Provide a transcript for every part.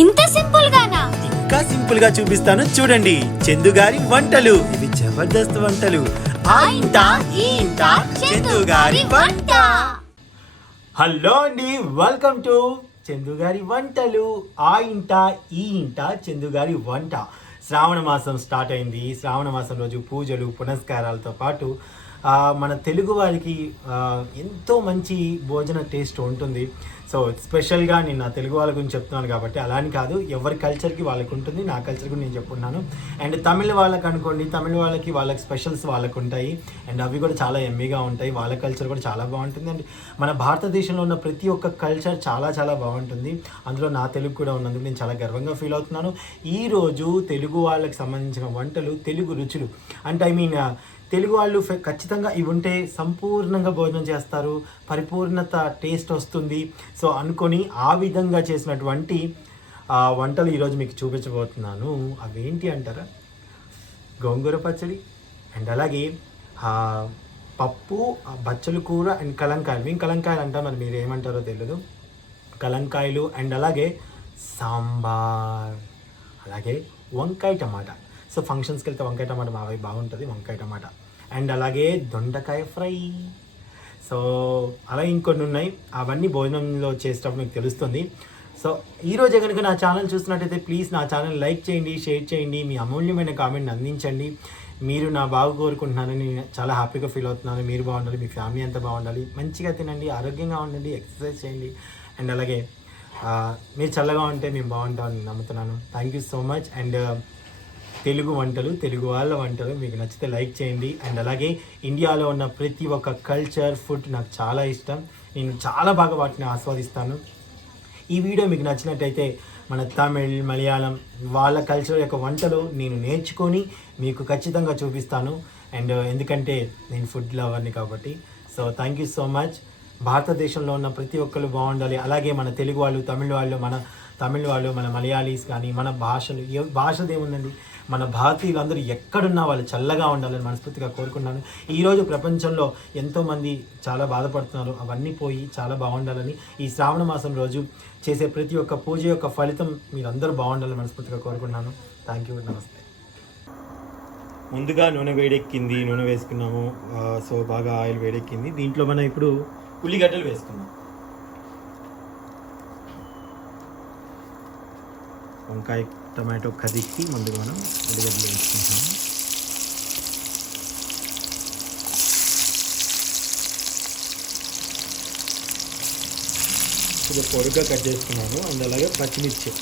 ఇంత సింపుల్ గానా? ఇంకా సింపుల్ గా చూపిస్తాను చూడండి. చందు గారి వంటలు, ఇవి జబర్దస్త్ వంటలు. ఆ ఇంట ఈ ఇంట చందు గారి వంట. హలో అండి, వెల్కమ్ టు చందు గారి వంటలు. ఆ ఇంట ఈ ఇంట చందు గారి వంట. శ్రావణ మాసం స్టార్ట్ అయింది. శ్రావణ మాసం రోజు పూజలు పునస్కారాలతో పాటు మన తెలుగు వారికి ఎంతో మంచి భోజన టేస్ట్ ఉంటుంది. సో స్పెషల్గా నేను నా తెలుగు వాళ్ళ గురించి చెప్తున్నాను కాబట్టి అలా అని కాదు, ఎవరి కల్చర్కి వాళ్ళకి ఉంటుంది. నా కల్చర్ గురించి నేను చెప్పుకున్నాను. అండ్ తమిళ వాళ్ళకి అనుకోండి, తమిళ వాళ్ళకి స్పెషల్స్ వాళ్ళకు ఉంటాయి. అండ్ అవి కూడా చాలా ఎమ్మీగా ఉంటాయి. వాళ్ళ కల్చర్ కూడా చాలా బాగుంటుంది. అండ్ మన భారతదేశంలో ఉన్న ప్రతి ఒక్క కల్చర్ చాలా చాలా బాగుంటుంది. అందులో నా తెలుగు కూడా ఉన్నందుకు నేను చాలా గర్వంగా ఫీల్ అవుతున్నాను. ఈరోజు తెలుగు వాళ్ళకి సంబంధించిన వంటలు, తెలుగు రుచులు అంటే తెలుగు వాళ్ళు ఖచ్చితంగా ఇవి ఉంటే సంపూర్ణంగా భోజనం చేస్తారు, పరిపూర్ణత టేస్ట్ వస్తుంది. సో అనుకొని ఆ విధంగా చేసినటువంటి వంటలు ఈరోజు మీకు చూపించబోతున్నాను. అవేంటి అంటారా? గోంగూర పచ్చడి అండ్ అలాగే పప్పు, బచ్చల కూర అండ్ కలంకాయలు. మేము కలంకాయలు అంటాం, మరి మీరు ఏమంటారో తెలియదు. కలంకాయలు అండ్ అలాగే సాంబార్, అలాగే వంకాయ టమాటా. సో ఫంక్షన్స్కి వెళ్తే వంకాయ టమాటా మా వైపు బాగుంటుంది, వంకాయ టమాటా. అండ్ అలాగే దొండకాయ ఫ్రై. సో అలా ఇంకొన్ని ఉన్నాయి, అవన్నీ భోజనంలో చేసేటప్పుడు మీకు తెలుస్తుంది. సో ఈరోజు కనుక నా ఛానల్ చూస్తున్నట్టయితే ప్లీజ్ నా ఛానల్ లైక్ చేయండి, షేర్ చేయండి, మీ అమూల్యమైన కామెంట్ని అందించండి. మీరు నా బాగు కోరుకుంటున్నానని చాలా హ్యాపీగా ఫీల్ అవుతున్నాను. మీరు బాగుండాలి, మీ ఫ్యామిలీ అంతా బాగుండాలి, మంచిగా తినండి, ఆరోగ్యంగా ఉండండి, ఎక్సర్సైజ్ చేయండి. అండ్ అలాగే మీరు చల్లగా ఉంటే మేము బాగుంటామని నమ్ముతున్నాను. Thank you so much. And Telugu వంటలు, తెలుగు వాళ్ళ వంటలు మీకు నచ్చితే లైక్ చేయండి. అండ్ అలాగే ఇండియాలో ఉన్న ప్రతి ఒక్క కల్చర్, ఫుడ్ నాకు చాలా ఇష్టం. నేను చాలా బాగా వాటిని ఆస్వాదిస్తాను. ఈ వీడియో మీకు నచ్చినట్టయితే మన తమిళ్, మలయాళం వాళ్ళ కల్చర్ యొక్క వంటలు నేను నేర్చుకొని మీకు ఖచ్చితంగా చూపిస్తాను. అండ్ ఎందుకంటే నేను ఫుడ్ లవర్ని కాబట్టి. So thank you so much. భారతదేశంలో ఉన్న ప్రతి ఒక్కరు బాగుండాలి. అలాగే మన తెలుగు వాళ్ళు, తమిళ వాళ్ళు, మన మలయాళీస్ కానీ, మన భాషదేముందండి, మన భారతీయులందరూ ఎక్కడున్నా వాళ్ళు చల్లగా ఉండాలని మనస్ఫూర్తిగా కోరుకున్నాను. ఈరోజు ప్రపంచంలో ఎంతోమంది చాలా బాధపడుతున్నారు, అవన్నీ పోయి చాలా బాగుండాలని ఈ శ్రావణ మాసం రోజు చేసే ప్రతి ఒక్క పూజ యొక్క ఫలితం మీరందరూ బాగుండాలని మనస్ఫూర్తిగా కోరుకున్నాను. థ్యాంక్ యూ, నమస్తే. ముందుగా నూనె వేడెక్కింది, నూనె వేసుకున్నాము. సో బాగా ఆయిల్ వేడెక్కింది. దీంట్లో మనం ఇప్పుడు ఉల్లిగడ్డలు వేసుకున్నాం. వంకాయ టమాటో కర్రీకి ముందుగా మనం ఉల్లిగడ్డలు వేసుకుంటాము. ఇది పొడుగ్గా కట్ చేసుకున్నాను. అండ్ అలాగే పచ్చిమిర్చి,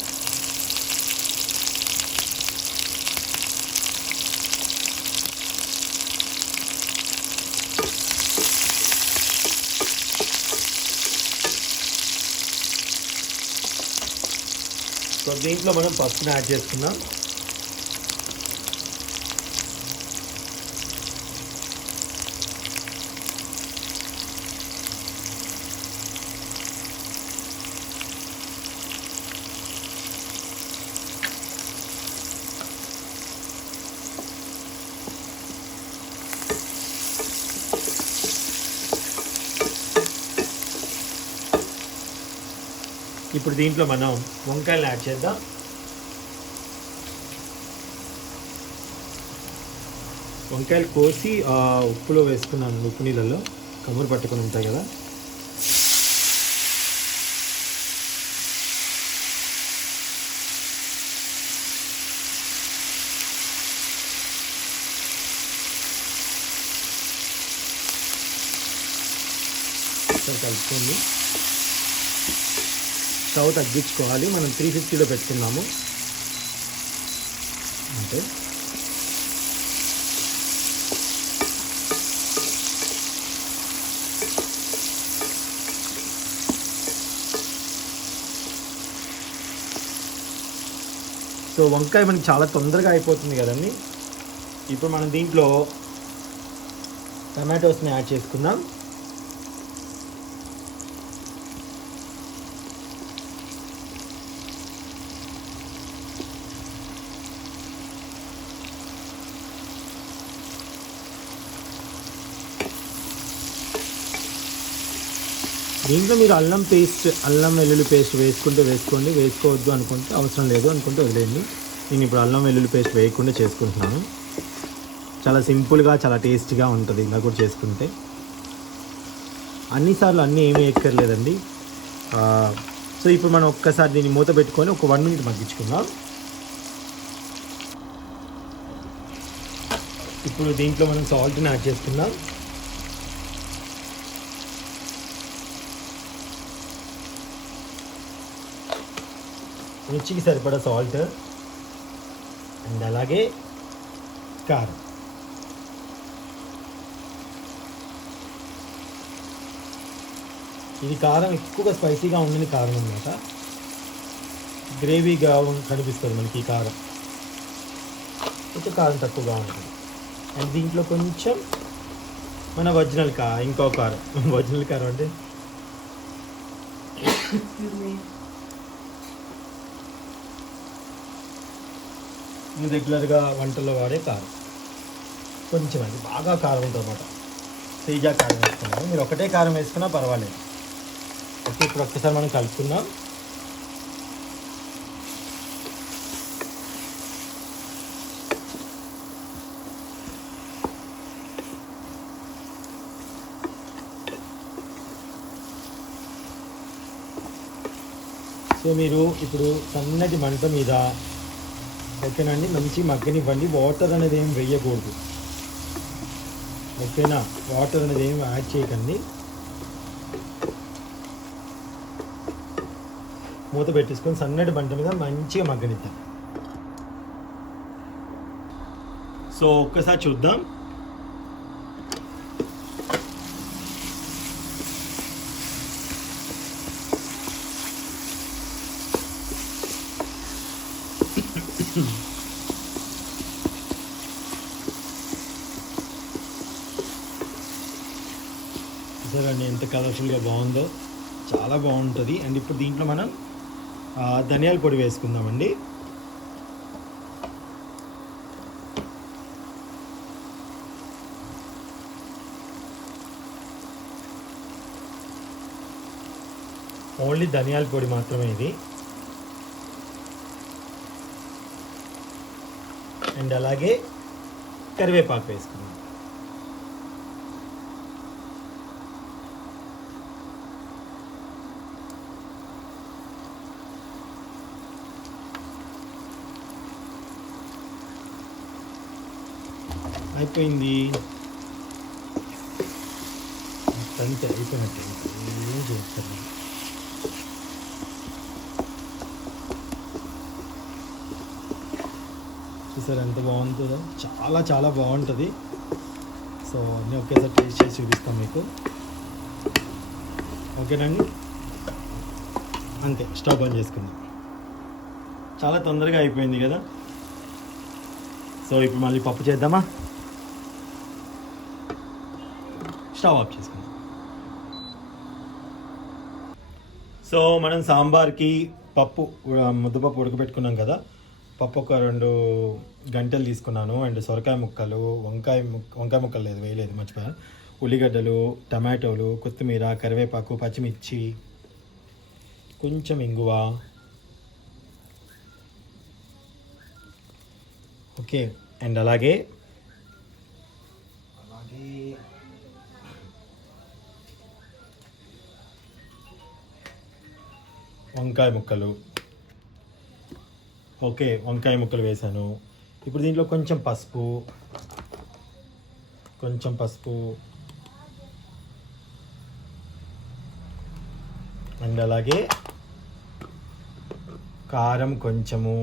సో దీంట్లో మనం పసుపుని యాడ్ చేసుకున్నాం. ఇప్పుడు దీంట్లో మనం వంకాయలు యాడ్ చేద్దాం. వంకాయలు కోసి ఉప్పులో వేసుకున్నాను, ఉప్పు నీళ్ళల్లో కమురు పట్టుకొని ఉంటాయి కదా. కలుపుకోండి. స్టవ్ తగ్గించుకోవాలి. మనం 350లో పెట్టుకున్నాము. అంటే సో వంకాయ మనకి చాలా తొందరగా అయిపోతుంది కదండి. ఇప్పుడు మనం దీంట్లో టమాటోస్ని యాడ్ చేసుకుందాం. దీంట్లో మీరు అల్లం వెల్లుల్లి పేస్ట్ వేసుకుంటే వేసుకోండి, వేసుకోవద్దు అనుకుంటే అవసరం లేదు అనుకుంటే వదిలేయండి. నేను ఇప్పుడు అల్లం వెల్లుల్లి పేస్ట్ వేయకుండా చేసుకుంటున్నాను. చాలా సింపుల్గా చాలా టేస్టీగా ఉంటుంది ఇలా కూడా చేసుకుంటే. అన్నిసార్లు అన్నీ ఏమీ ఎక్కర్లేదండి. సో ఇప్పుడు మనం ఒక్కసారి దీన్ని మూత పెట్టుకొని ఒక 1 minute మగ్గించుకుందాం. ఇప్పుడు దీంట్లో మనం సాల్ట్ని యాడ్ చేసుకుందాం. రుచికి సరిపడా సాల్ట్ అండ్ అలాగే కారం. ఇది కారం ఎక్కువగా స్పైసీగా ఉండని కారం అన్నమాట. గ్రేవీగా కనిపిస్తుంది మనకి ఈ కారం, కొంచెం కారం తక్కువగా ఉంటుంది. అండ్ దీంట్లో కొంచెం మన ఒరిజినల్ ఇంకో కారం ఒరిజినల్ కారం అంటే రెగ్యులర్గా వంటల్లో వాడే కారం, కొంచెం అది బాగా కారం ఉంటుంది అన్నమాట. సీజా కారం వేసుకున్నాము, మీరు ఒకటే కారం వేసుకున్నా పర్వాలేదు. ఓకే, ఇప్పుడు ఒక్కసారి మనం కలుపుకుందాం. సో మీరు ఇప్పుడు సన్నటి మంట మీద, ఓకేనండి, మంచి మగ్గనివ్వండి. వాటర్ అనేది ఏం వేయకూడదు, ఓకేనా? వాటర్ అనేది ఏం యాడ్ చేయకండి. మూత పెట్టేసుకొని సన్నటి మంట మీద మంచిగా మగ్గనిద్దాం. సో ఒక్కసారి చూద్దాం. చూసారండి ఎంత కలర్ఫుల్గా బాగుందో, చాలా బాగుంటుంది. అండ్ ఇప్పుడు దీంట్లో మనం ధనియాల పొడి వేసుకుందామండి. ఓన్లీ ధనియాల పొడి మాత్రమే ఇది. అండ్ అలాగే కరివేపాకు వేసుకుందాం. అయిపోయింది, అంతే, అయిపోయినట్టే. ఏం చేస్తాను. చూసారు ఎంత బాగుంటుందో, చాలా చాలా బాగుంటుంది. సో అన్నీ ఒకేసారి టేస్ట్ చేసి చూపిస్తాం మీకు, ఓకేనండి? అంతే, స్టవ్ ఆన్ చేసుకుందాం. చాలా తొందరగా అయిపోయింది కదా. సో ఇప్పుడు మళ్ళీ పప్పు చేద్దామా? స్టవ్ ఆఫ్ చేసుకుందాం. సో మనం సాంబార్కి పప్పు, ముద్దపప్పు ఉడకబెట్టుకున్నాం కదా. పప్పు ఒక 2 గంటలు తీసుకున్నాను. అండ్ సొరకాయ ముక్కలు, వంకాయ ముక్కలు లేదు, వేయలేదు, మర్చిపోయాను. ఉల్లిగడ్డలు, టమాటోలు, కొత్తిమీర, కరివేపాకు, పచ్చిమిర్చి, కొంచెం ఇంగువ, ఓకే. అండ్ అలాగే వంకాయ ముక్కలు, ఓకే, వంకాయ ముక్కలు వేసాను. ఇప్పుడు దీంట్లో కొంచెం పసుపు అండ్ అలాగే కారం కొంచెము,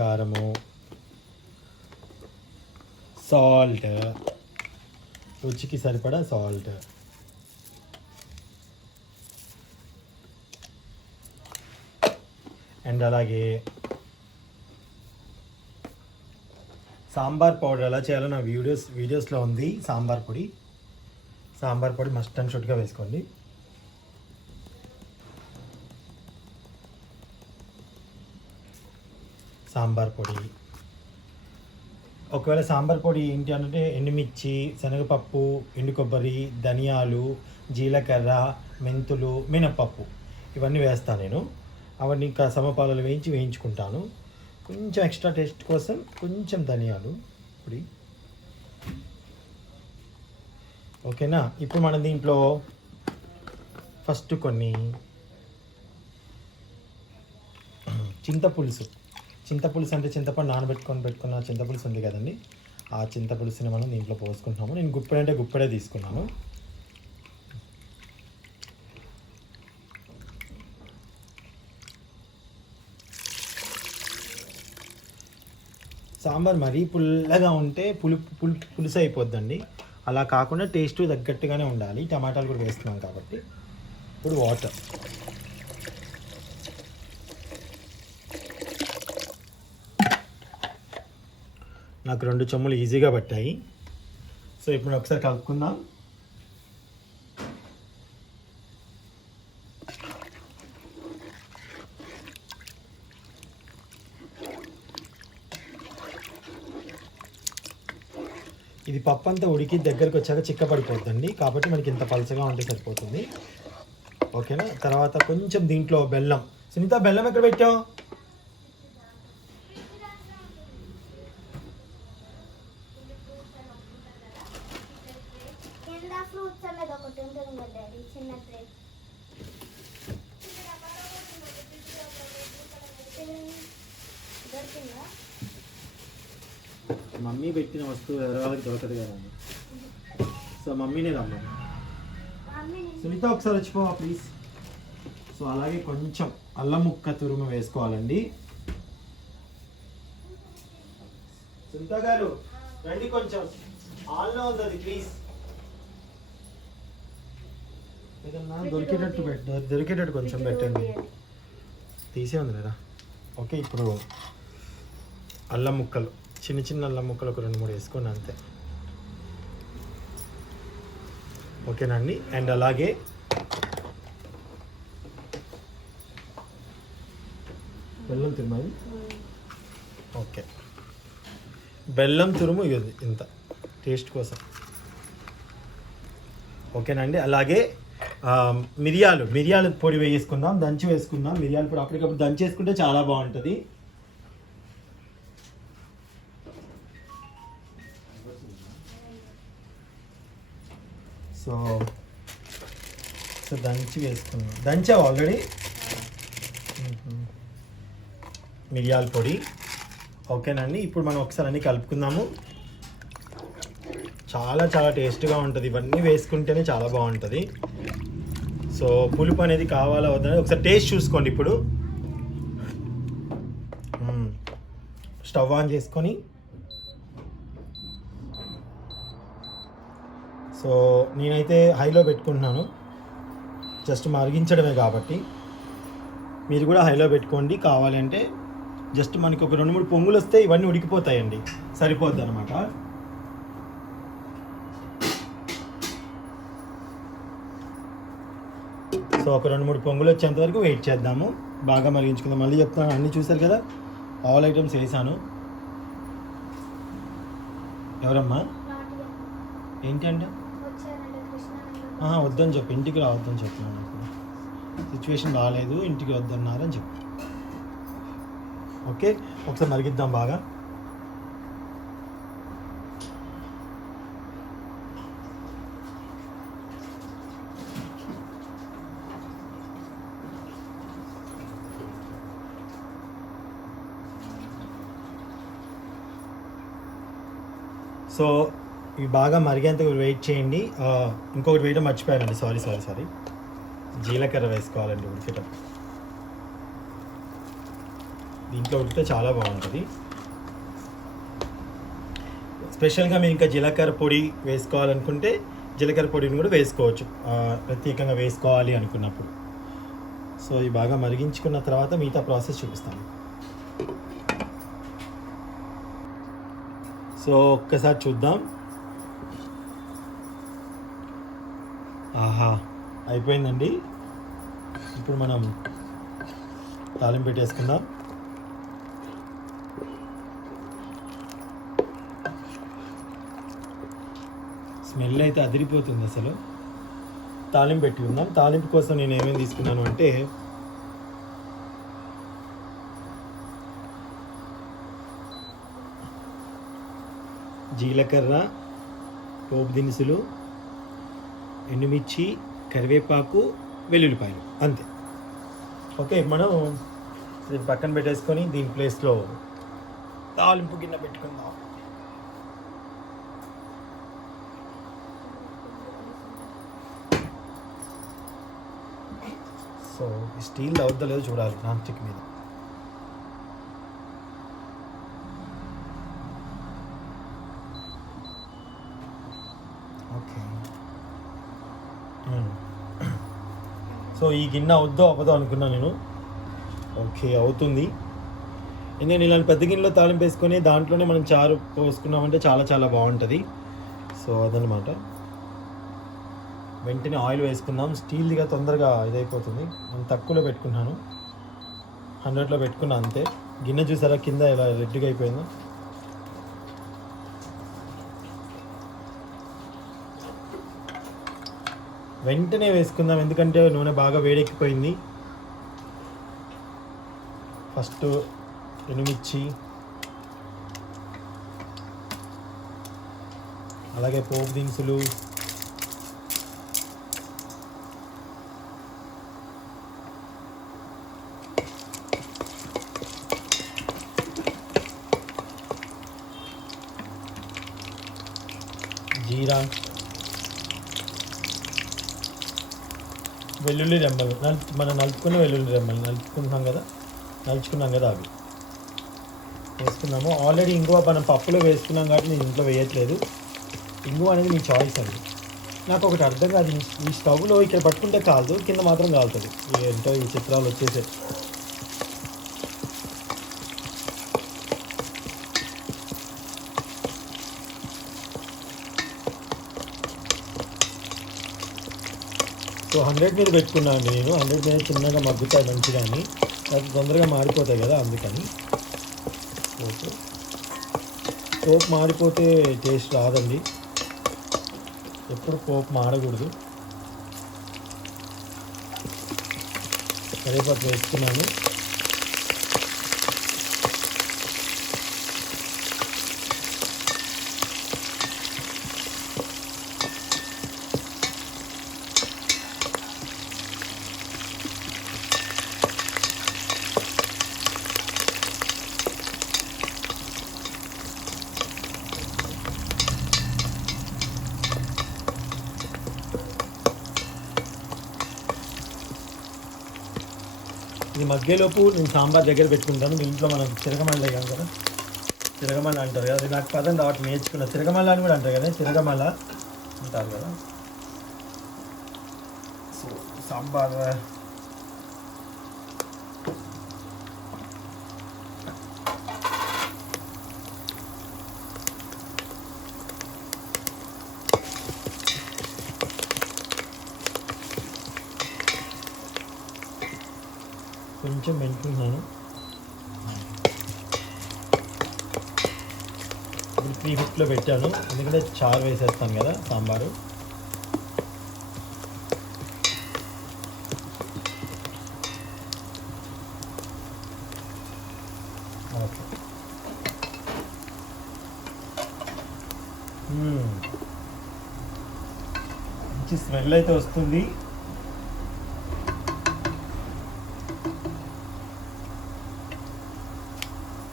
కారము, సాల్ట్, రుచికి సరిపడా సాల్ట్, అండ్ అలాగే సాంబార్ పౌడర్ ఎలా చేయాలో నా వీడియోస్లో ఉంది. సాంబార్ పొడి మస్ట్ అండ్ షుడ్గా వేసుకోండి. సాంబార్ పొడి. ఒకవేళ సాంబార్ పొడి ఏంటి అంటే ఎండుమిర్చి, శనగపప్పు, ఎండు కొబ్బరి, ధనియాలు, జీలకర్ర, మెంతులు, మినపప్పు ఇవన్నీ వేస్తాను నేను. అవన్నీ ఇంకా సమపాలలో వేయించుకుంటాను. కొంచెం ఎక్స్ట్రా టేస్ట్ కోసం కొంచెం ధనియాలు పొడి. ఓకేనా. ఇప్పుడు మనం దీంట్లో ఫస్ట్ కొన్ని చింతపులుసు అంటే చింతపండు పెట్టుకున్న చింతపులుసు ఉంది కదండి, ఆ చింతపులుసుని మనం దీంట్లో పోసుకుంటున్నాము. నేను గుప్పెడే తీసుకున్నాను. సాంబార్ మరీ పుల్లగా ఉంటే పులుసు అయిపోద్దండి. అలా కాకుండా టేస్ట్ తగ్గట్టుగానే ఉండాలి. టమాటాలు కూడా వేస్తున్నాం కాబట్టి. ఇప్పుడు వాటర్. నాకు 2 చెంచాలు ఈజీగా పట్టాయి. సో ఇప్పుడు ఒకసారి కలుపుకుందాం. ఇది పప్పు అంతా ఉడికి దగ్గరికి వచ్చాక చిక్కపడిపోతుందండి, కాబట్టి మనకి ఇంత పలచగా ఉంటే సరిపోతుంది. ఓకేనా. తర్వాత కొంచెం దీంట్లో బెల్లం. సునీత, బెల్లం ఎక్కడ పెట్టావు? మమ్మీ పెట్టిన వస్తువు ఎవరి వాళ్ళకి దొరకదు కదా, సో మమ్మీనే రమ్మను. సునీత ఒకసారి వచ్చిపోవా ప్లీజ్. సో అలాగే కొంచెం అల్లం ముక్క తురుము వేసుకోవాలండి. సునీత గారు రండి, కొంచెం ఆన్లో ఉంది ప్లీజ్. ఏదన్నా దొరికేటట్టు కొంచెం పెట్టండి. తీసే ఉంది లేదా. ఓకే. ఇప్పుడు అల్లం ముక్కలు, చిన్న అల్లం ముక్కలు ఒక 2-3 వేసుకోండి అంతే. ఓకేనండి. అండ్ అలాగే బెల్లం తురుము. ఓకే, బెల్లం తురుము ఇది ఇంత టేస్ట్ కోసం. ఓకేనండి. అలాగే మిరియాల పొడి వేసుకుందాం, దంచి వేసుకుందాం. మిరియాల పొడి అప్పటికప్పుడు దంచి వేసుకుంటే చాలా బాగుంటుంది. సో దంచి వేసుకున్నాం. దంచావు ఆల్రెడీ మిరియాల పొడి. ఓకేనండి. ఇప్పుడు మనం ఒకసారి అన్నీ కలుపుకుందాము. చాలా టేస్ట్గా ఉంటుంది. ఇవన్నీ వేసుకుంటేనే చాలా బాగుంటుంది. సో పులుపు అనేది కావాలా వద్దని ఒకసారి టేస్ట్ చూసుకోండి. ఇప్పుడు స్టవ్ ఆన్ చేసుకొని, సో నేనైతే హైలో పెట్టుకుంటున్నాను, జస్ట్ మరిగించడమే కాబట్టి. మీరు కూడా హైలో పెట్టుకోండి. కావాలంటే జస్ట్ మనకి ఒక 2-3 పొంగులు వస్తే ఇవన్నీ ఉడికిపోతాయండి, సరిపోద్ది అనమాట. సో ఒక 2-3 పొంగులు వచ్చేంత వరకు వెయిట్ చేద్దాము. బాగా మరిగించుకుందాం. మళ్ళీ చెప్తాను, అన్నీ చూసారు కదా, ఆల్ ఐటమ్స్ వేసాను. ఎవరమ్మా? ఏంటి అంటే వద్దని చెప్పు, ఇంటికి రావద్దని చెప్తున్నాను. నాకు సిచ్యువేషన్ బాగాలేదు, ఇంటికి వద్దన్నారని చెప్పు. ఓకే, ఒకసారి మరిగిద్దాం బాగా. సో ఇవి బాగా మరిగేంత వెయిట్ చేయండి. ఇంకొకటి వేయడం మర్చిపోయానండి, సారీ. జీలకర్ర వేసుకోవాలండి ఉడికేటప్పుడు. దీంట్లో ఉడికితే చాలా బాగుంటుంది. స్పెషల్గా మీరు ఇంకా జీలకర్ర పొడి వేసుకోవాలనుకుంటే జీలకర్ర పొడిని కూడా వేసుకోవచ్చు, ప్రత్యేకంగా వేసుకోవాలి అనుకున్నప్పుడు. సో ఇవి బాగా మరిగించుకున్న తర్వాత మిగతా ప్రాసెస్ చూపిస్తాను. సో ఒక్కసారి చూద్దాం. ఆహా, అయిపోయిందండి. ఇప్పుడు మనం తాలింపు పెట్టేసుకుందాం. స్మెల్ అయితే అదిరిపోతుంది అసలు. తాలింపు పెట్టి ఉందాం. తాలింపు కోసం నేను ఏమేమి తీసుకున్నాను అంటే జీలకర్ర, పోపు దినుసులు, ఎండుమిర్చి, కరివేపాకు, వెల్లుల్లిపాయలు, అంతే. ఓకే, మనం దీన్ని పక్కన పెట్టేసుకొని దీని ప్లేస్లో తాలింపు గిన్నె పెట్టుకుందాం. సో స్టీల్ అవుద్దలేదో చూడాలి నాన్ స్టిక్ మీద. ఓకే, సో ఈ గిన్నె అవుద్దో అవ్వదో అనుకున్నా నేను. ఓకే, అవుతుంది. ఎందుకంటే ఇలాంటి పెద్ద గిన్నెలో తాలింపు వేసుకొని దాంట్లోనే మనం చారు పోసుకున్నామంటే చాలా చాలా బాగుంటుంది. సో అదనమాట. వెంటనే ఆయిల్ వేసుకుందాం. స్టీల్దిగా తొందరగా ఇదైపోతుంది. నేను తక్కువలో పెట్టుకున్నాను, 100లో పెట్టుకున్నా అంతే. గిన్నె చూసారా కింద ఇలా రెడ్గా అయిపోయిందో. వెంటనే వేసుకుందాం ఎందుకంటే నూనె బాగా వేడెక్కిపోయింది. ఫస్ట్ ఎండుమిర్చి, అలాగే పోపు దినుసులు, జీరా, వెల్లుల్లి రెమ్మలు, మనం నలుపుకున్న వెల్లుల్లి రెమ్మలు నలుచుకున్నాం కదా అవి వేసుకున్నాము. ఆల్రెడీ ఇంగువ మనం పప్పులో వేసుకున్నాం కాబట్టి నేను ఇంట్లో వేయట్లేదు. ఇంగువ అనేది మీ చాయిస్ అండి. నాకు ఒకటి అర్థం కాదు, ఈ స్టవ్లో ఇక్కడ పట్టుకుంటే కాదు, కింద మాత్రం కాలుతుంది. ఏంటో ఈ చిత్రాలు వచ్చేసాయి. సో 100 మీద పెట్టుకున్నాను నేను. 100 మీద చిన్నగా మగ్గుతాయి మంచిగా అని, అది తొందరగా మారిపోతాయి కదా అందుకని. ఓకే, పోపు మారిపోతే టేస్ట్ రాదండి. ఎప్పుడు పోపు మారకూడదు. కరివేపాకు వేసుకున్నాను. ఇది మధ్యలోపు నేను సాంబార్ దగ్గర పెట్టుకుంటాను. దీంట్లో మనం తిరగమల్ల వేయాలి కదా, తిరగమల్ల అంటారు కదా, అది నాకు పదం కాబట్టి నేర్చుకున్నా. తిరగమల్ల అని కూడా అంటారు కదా, తిరగమల్ల అంటారు కదా. సో సాంబార్ కొంచెం పెంచుకున్నాను. ఇప్పుడు 350లో పెట్టాను ఎందుకంటే చారు వేసేస్తాను కదా సాంబారు. ఓకే, మంచి స్మెల్ అయితే వస్తుంది.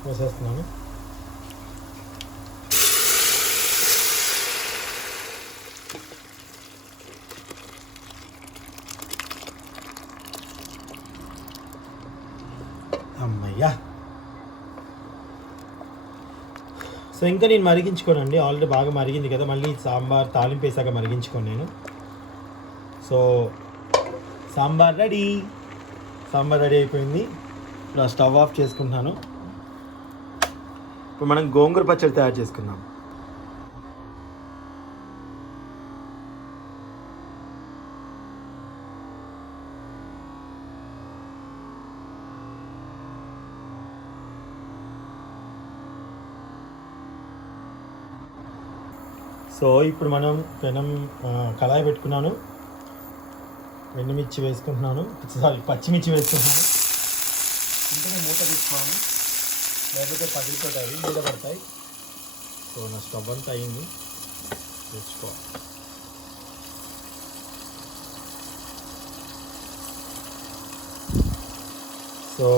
వేసేస్తున్నాను. అమ్మయ్యా. సో ఇంకా నేను మరిగించుకోనండి, ఆల్రెడీ బాగా మరిగింది కదా, మళ్ళీ సాంబార్ తాలింపు వేసాక మరిగించుకోను నేను. సో సాంబార్ రెడీ అయిపోయింది. ఇప్పుడు స్టవ్ ఆఫ్ చేసుకుంటున్నాను. ఇప్పుడు మనం గోంగూర పచ్చడి తయారు చేసుకుందాం. సో సో ఇప్పుడు మనం కళాయి పెట్టుకున్నాను, ఎండుమిర్చి వేసుకుంటున్నాను, పచ్చిమిర్చి వేసుకుంటున్నాను. ఇంతగా మూత పెట్టుకోవాలి, లేకపోతే పగిలిపోతాయి, మీద పడతాయి. సో నా స్టవ్ అంతా అయింది, తెచ్చుకోవాలి. సో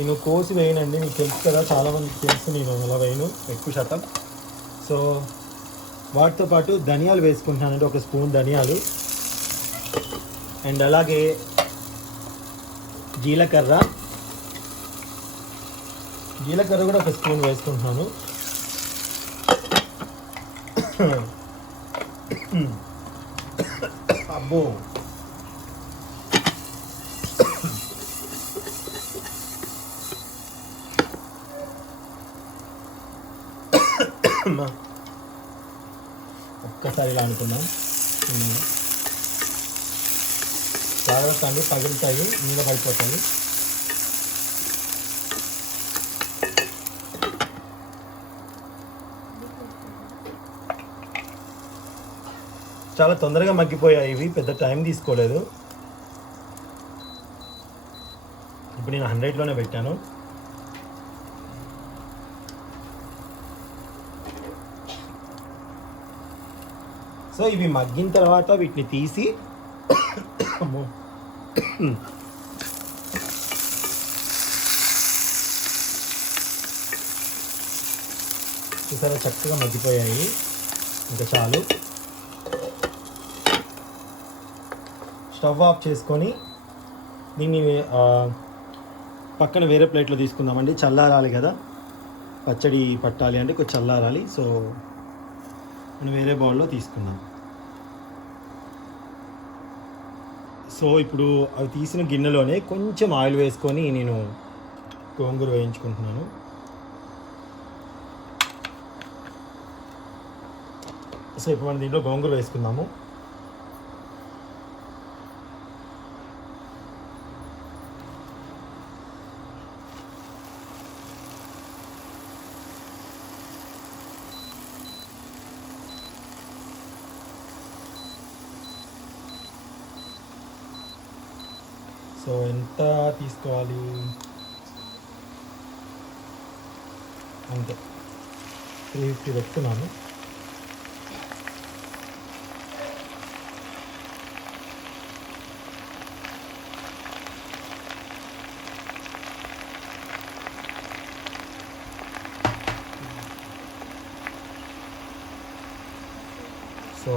నేను కోసి వేయనండి, మీకు తెలుసు కదా, చాలామందికి తెలుసు నేను ఎలా వేయను ఎక్కువ శాతం. సో వాటితో పాటు ధనియాలు వేసుకుంటున్నానండి, 1 స్పూన్ ధనియాలు, అండ్ అలాగే జీలకర్ర కూడా 1 స్పూన్ వేసుకుంటున్నాను. అబ్బో, ఒక్కసారి ఇలా అనుకున్నాం. జాగ్రత్త అండి, పగులుతాయి, మీద పడిపోతాయి. చాలా తొందరగా మగ్గిపోయాయి ఇవి, పెద్ద టైం తీసుకోలేదు. ఇప్పుడు నేను 100లోనే పెట్టాను. సో ఇవి మగ్గిన తర్వాత వీటిని తీసి చూసారా, చక్కగా మగ్గిపోయాయి. ఇంకా చాలు. స్టవ్ ఆఫ్ చేసుకొని దీన్ని పక్కన వేరే ప్లేట్లో తీసుకుందామండి. చల్లారాలి కదా, పచ్చడి పట్టాలి అంటే కొంచెం చల్లారాలి. సో మనం వేరే బౌల్లో తీసుకుందాం. సో ఇప్పుడు అవి తీసిన గిన్నెలోనే కొంచెం ఆయిల్ వేసుకొని నేను గోంగూర వేయించుకుంటున్నాను. సో ఇప్పుడు మనం దీంట్లో గోంగూర వేసుకుందాము. సో ఎంత తీసుకోవాలి అంతే, 350 పెట్టుకున్నాను. సో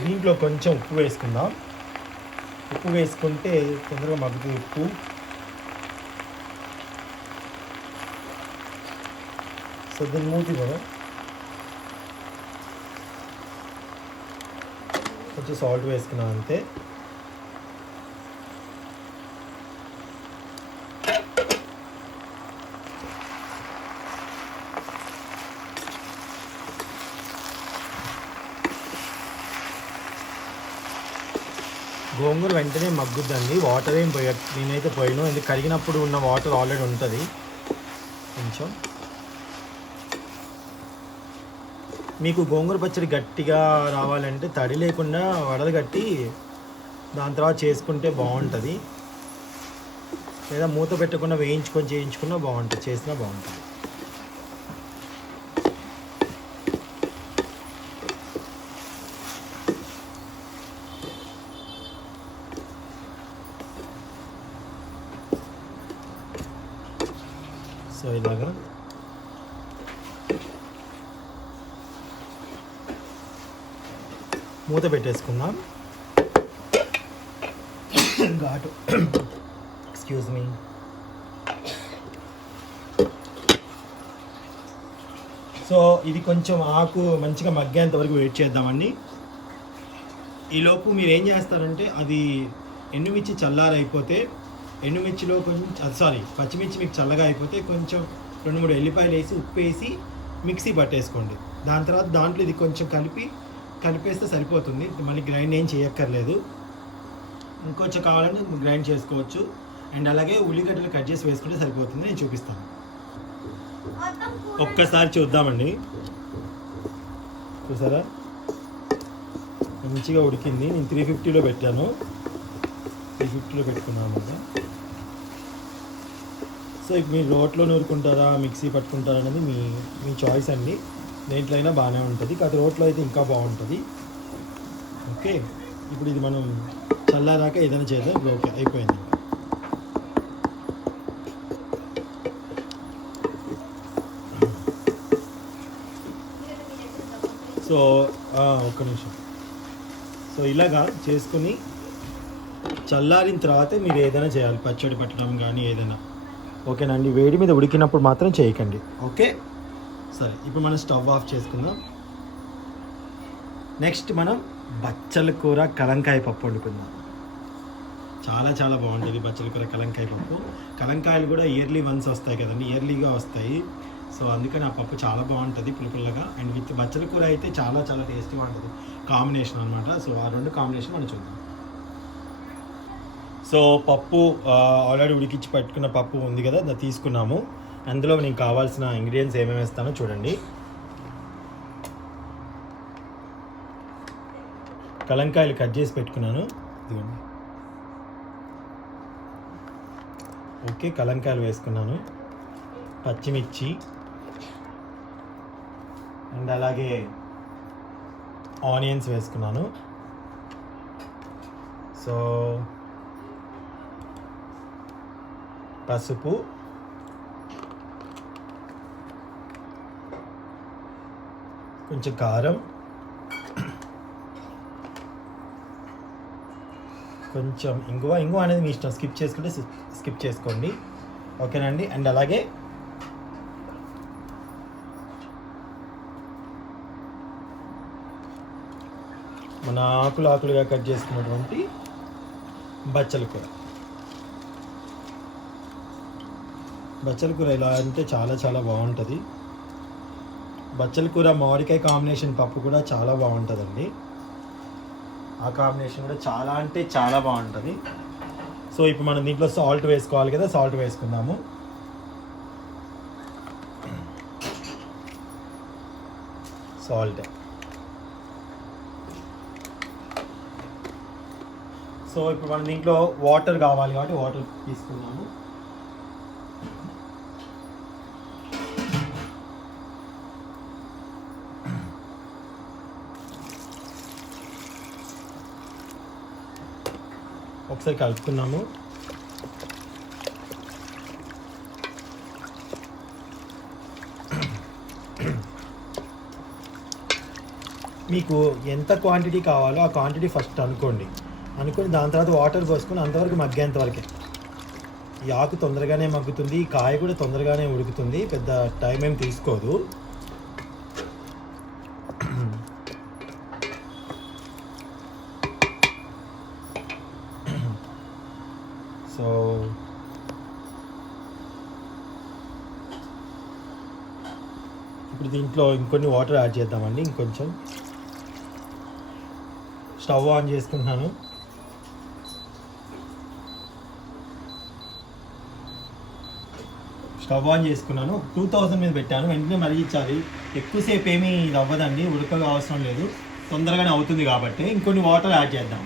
దీంట్లో కొంచెం ఉప్పు వేసుకుందాం. ఉప్పు వేసుకుంటే తొందరగా మగ్గుతుంది ఉప్పు. సో దీన్ని మూతి కూడా కొంచెం సాల్ట్ వేసుకున్నాం అంతే. గోంగూర వెంటనే మగ్గుద్దండి, వాటర్ ఏం నేనైతే పోయాను, ఎందుకు కరిగినప్పుడు ఉన్న వాటర్ ఆల్రెడీ ఉంటుంది కొంచెం. మీకు గోంగూర పచ్చడి గట్టిగా రావాలంటే తడి లేకుండా వడలు కట్టి దాని తర్వాత చేసుకుంటే బాగుంటుంది, లేదా మూత పెట్టకుండా చేయించుకున్నా బాగుంటుంది, చేసినా బాగుంటుంది. సో ఇలాగా మూత పెట్టేసుకుందాం. ఘాటు, ఎక్స్క్యూజ్ మీ. సో ఇది కొంచెం ఆకు మంచిగా మగ్గేంత వరకు వెయిట్ చేద్దామండి. ఈలోపు మీరు ఏం చేస్తారంటే, అది ఎండుమిర్చి చల్లారైపోతే, ఎండుమిర్చిలో కొంచెం పచ్చిమిర్చి మీకు చల్లగా అయిపోతే కొంచెం 2-3 ఎల్లిపాయలు వేసి ఉప్పు వేసి మిక్సీ పట్టేసుకోండి. దాని తర్వాత దాంట్లో ఇది కొంచెం కలిపేస్తే సరిపోతుంది. మళ్ళీ గ్రైండ్ ఏం చేయక్కర్లేదు. ఇంకొంచెం కావాలంటే గ్రైండ్ చేసుకోవచ్చు. అండ్ అలాగే ఉల్లిగడ్డలు కట్ చేసి వేసుకుంటే సరిపోతుంది. నేను చూపిస్తాను, ఒక్కసారి చూద్దామండి. చూసారా మంచిగా ఉడికింది. నేను 350లో పెట్టాను, 350లో పెట్టుకున్నాను. సో ఇప్పుడు మీరు రోట్లో నూరుకుంటారా మిక్సీ పట్టుకుంటారా అనేది మీ చాయిస్ అండి. దేంట్లో అయినా బాగానే ఉంటుంది, కాదు రోట్లో అయితే ఇంకా బాగుంటుంది. ఓకే, ఇప్పుడు ఇది మనం చల్లారాక ఏదైనా చేద్దాం. ఇప్పుడు ఓకే అయిపోయింది. సో ఒక్క నిమిషం. సో ఇలాగా చేసుకుని చల్లారిన తర్వాతే మీరు ఏదైనా చేయాలి, పచ్చడి పెట్టడం కానీ ఏదైనా. ఓకేనండి, వేడి మీద ఉడికినప్పుడు మాత్రం చేయకండి. ఓకే సరే, ఇప్పుడు మనం స్టవ్ ఆఫ్ చేసుకుందాం. నెక్స్ట్ మనం బచ్చల కూర కలంకాయ పప్పు వండుకుందాం. చాలా చాలా బాగుంటుంది బచ్చల కూర కలంకాయ పప్పు. కలంకాయలు కూడా ఇయర్లీ వన్స్ వస్తాయి కదండి, ఇయర్లీగా వస్తాయి. సో అందుకని ఆ పప్పు చాలా బాగుంటుంది పులుపుల్లగా. అండ్ విత్ బచ్చల కూర అయితే చాలా చాలా టేస్టీగా ఉంటుంది, కాంబినేషన్ అనమాట. సో ఆ రెండు కాంబినేషన్ మనం చూద్దాం. సో పప్పు ఆల్రెడీ ఉడికించి పెట్టుకున్న పప్పు ఉంది కదా, అది తీసుకున్నాము. అందులో నీకు కావాల్సిన ఇంగ్రీడియంట్స్ ఏమేమి వేస్తానో చూడండి. కలంకాయలు కట్ చేసి పెట్టుకున్నాను, ఇదిగోండి. ఓకే, కలంకాయలు వేసుకున్నాను. పచ్చిమిర్చి అండ్ అలాగే ఆనియన్స్ వేసుకున్నాను. సో పసుపు, కొంచెం కారం, కొంచెం ఇంగువ అనేది మీ ఇష్టం, స్కిప్ చేసుకుంటే స్కిప్ చేసుకోండి. ఓకేనండి. అండ్ అలాగే మన ఆకులుగా కట్ చేసుకున్నటువంటి బచ్చల కూర. బచ్చల కూర ఇలా అంటే చాలా చాలా బాగుంటుంది. బచ్చల కూర మామిడికాయ కాంబినేషన్ పప్పు కూడా చాలా బాగుంటుందండి. ఆ కాంబినేషన్ కూడా చాలా అంటే చాలా బాగుంటుంది. సో ఇప్పుడు మనం దీంట్లో సాల్ట్ వేసుకోవాలి కదా, సాల్ట్ వేసుకుందాము. సాల్ట్. సో ఇప్పుడు మనం దీంట్లో వాటర్ కావాలి కాబట్టి వాటర్ తీసుకున్నాము. ఒకసారి కలుపుకున్నాము. మీకు ఎంత క్వాంటిటీ కావాలో ఆ క్వాంటిటీ ఫస్ట్ అనుకొని దాని తర్వాత వాటర్ పోసుకొని అంతవరకు మగ్గేంతవరకే. ఈ ఆకు తొందరగానే మగ్గుతుంది, ఈ కాయ కూడా తొందరగానే ఉడుకుతుంది, పెద్ద టైం ఏం తీసుకోదు. సో ఇప్పుడు దీంట్లో ఇంకొన్ని వాటర్ యాడ్ చేద్దామండి. ఇంకొంచెం స్టవ్ ఆన్ చేసుకుంటున్నాను. స్టవ్ ఆన్ చేసుకున్నాను. 2000 మీద పెట్టాను. వెంటనే మరిగించాలి. ఎక్కువసేపు ఏమీ ఇది అవ్వదండి, ఉడకగా అవసరం లేదు, తొందరగానే అవుతుంది కాబట్టి ఇంకొన్ని వాటర్ యాడ్ చేద్దాం.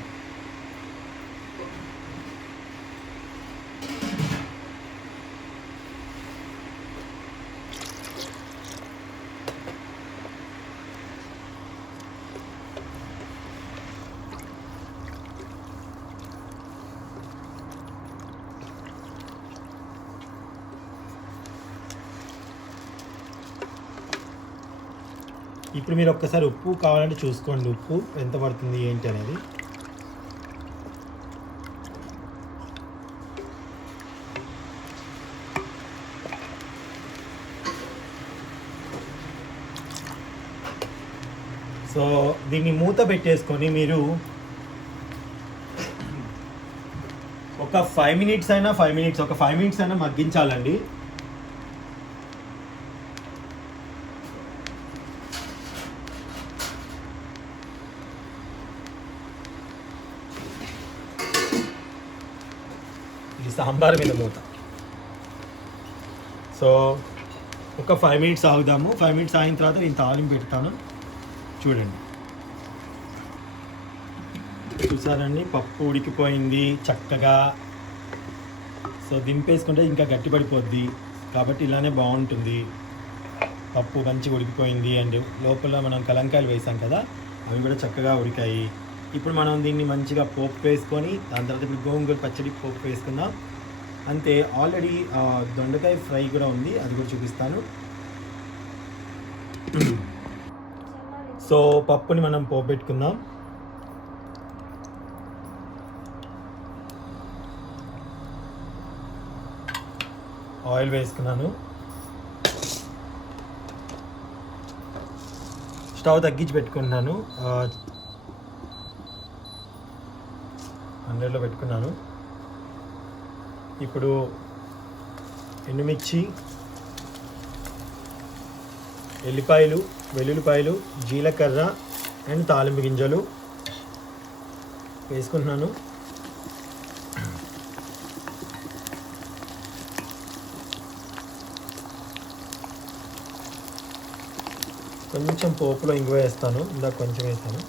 ఇప్పుడు మీరు ఒక్కసారి ఉప్పు కావాలంటే చూసుకోండి, ఉప్పు ఎంత పడుతుంది ఏంటి అనేది. సో దీన్ని మూత పెట్టేసుకొని మీరు ఒక 5 మినిట్స్ అయినా మగ్గించాలండి. ఇది సాంబార్ మీద మూత. సో ఒక 5 minutes ఆగుదాము. 5 minutes అయిన తర్వాత నేను తాలింపు పెడతాను. చూడండి, చూసారండి, పప్పు ఉడికిపోయింది చక్కగా. సో దింపేసుకుంటే ఇంకా గట్టిపడిపోద్ది, కాబట్టి ఇలానే బాగుంటుంది. పప్పు మంచిగా ఉడికిపోయింది. అండ్ లోపల మనం కలంకాయలు వేసాం కదా, అవి కూడా చక్కగా ఉడికాయి. ఇప్పుడు మనం దీన్ని మంచిగా పోపు వేసుకొని దాని తర్వాత ఇప్పుడు గోంగూర పచ్చడి పోపు వేసుకుందాం. అంతే. ఆల్రెడీ దొండకాయ ఫ్రై కూడా ఉంది, అది కూడా చూపిస్తాను. సో పప్పుని మనం పోపు పెట్టుకుందాం. ఆయిల్ వేసుకున్నాను. స్టవ్ తగ్గించి పెట్టుకుంటున్నాను. 100లో పెట్టుకున్నాను. ఇప్పుడు ఎండుమిర్చి, ఎల్లిపాయలు, వెల్లుల్లిపాయలు, జీలకర్ర అండ్ తాలింపు గింజలు వేసుకుంటున్నాను. కొంచెం పోపులో ఇంగువ వేస్తాను, ఇందాక కొంచెం వేస్తాను.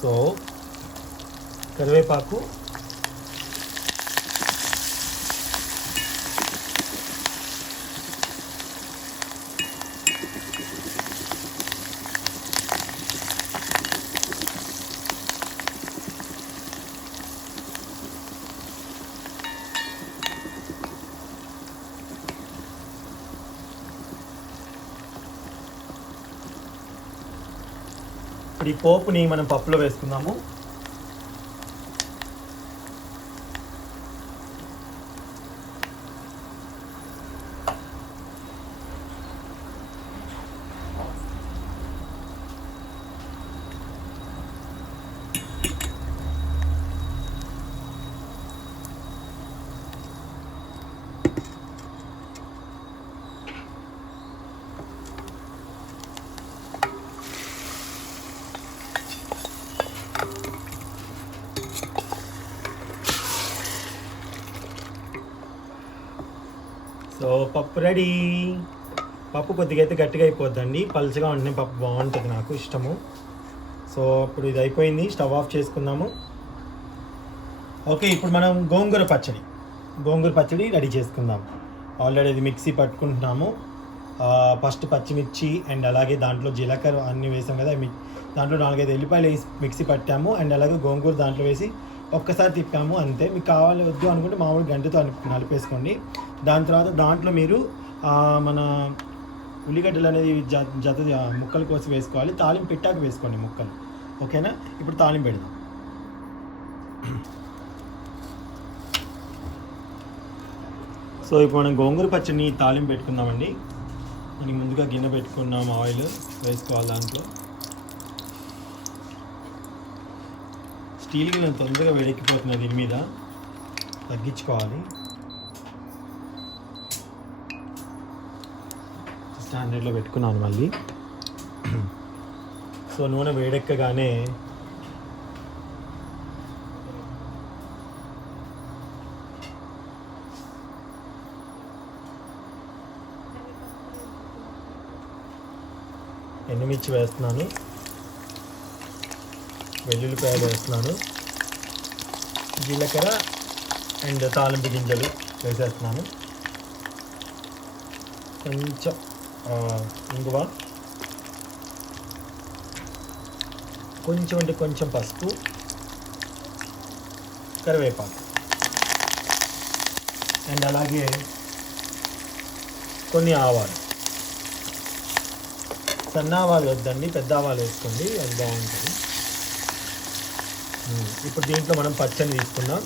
సో కరివేపాకు, ఇప్పుడు ఈ పోపుని మనం పప్పులో వేసుకుందాము. సో పప్పు రెడీ. పప్పు కొద్దిగా అయితే గట్టిగా అయిపోద్దండి, పలుచగా ఉంటేనే పప్పు బాగుంటుంది, నాకు ఇష్టము. సో ఇప్పుడు ఇది అయిపోయింది, స్టవ్ ఆఫ్ చేసుకుందాము. ఓకే, ఇప్పుడు మనం గోంగూర పచ్చడి రెడీ చేసుకుందాం. ఆల్రెడీ ఇది మిక్సీ పట్టుకుంటున్నాము. ఫస్ట్ పచ్చిమిర్చి అండ్ అలాగే దాంట్లో జీలకర్ర అన్నీ వేసాం కదా, దాంట్లో 4-5 ఎల్లిపాయలు వేసి మిక్సీ పట్టాము. అండ్ అలాగే గోంగూర దాంట్లో వేసి ఒక్కసారి తిప్పాము, అంతే. మీకు కావాలి వద్దు అనుకుంటే మామూలు గంటతో నలిపేసుకోండి. దాని తర్వాత దాంట్లో మీరు మన ఉల్లిగడ్డలు అనేది జత ముక్కల కోసం వేసుకోవాలి. తాలింపు పెట్టాక వేసుకోండి ముక్కలు, ఓకేనా? ఇప్పుడు తాలింపు పెడదాం. సో ఇప్పుడు మనం గోంగూర పచ్చడిని తాలింపు పెట్టుకుందామండి. దీనికి ముందుగా గిన్నె పెట్టుకున్నాం, ఆయిల్ వేసుకోవాలి. దాంట్లో స్టీల్ గిన్నె తొందరగా వేడెక్కిపోతున్నది, దీని మీద తగ్గించుకోవాలి. స్టాండర్డ్లో పెట్టుకున్నాను మళ్ళీ. సో నూనె వేడెక్కగానే ఎండుమిర్చి వేస్తున్నాను, వెల్లుల్లిపాయలు వేస్తున్నాను, జీలకర్ర అండ్ తాలింపు గింజలు వేసేస్తున్నాను, కొంచెం ఇంగువ, కొంచెం అంటే కొంచెం పసుపు, కరివేపాకు అండ్ అలాగే కొన్ని ఆవాలు. సన్న ఆవాలు వద్దండి, పెద్ద ఆవాలు వేసుకోండి, అది బాగుంటుంది. ఇప్పుడు దీంట్లో మనం పచ్చని తీసుకుందాం.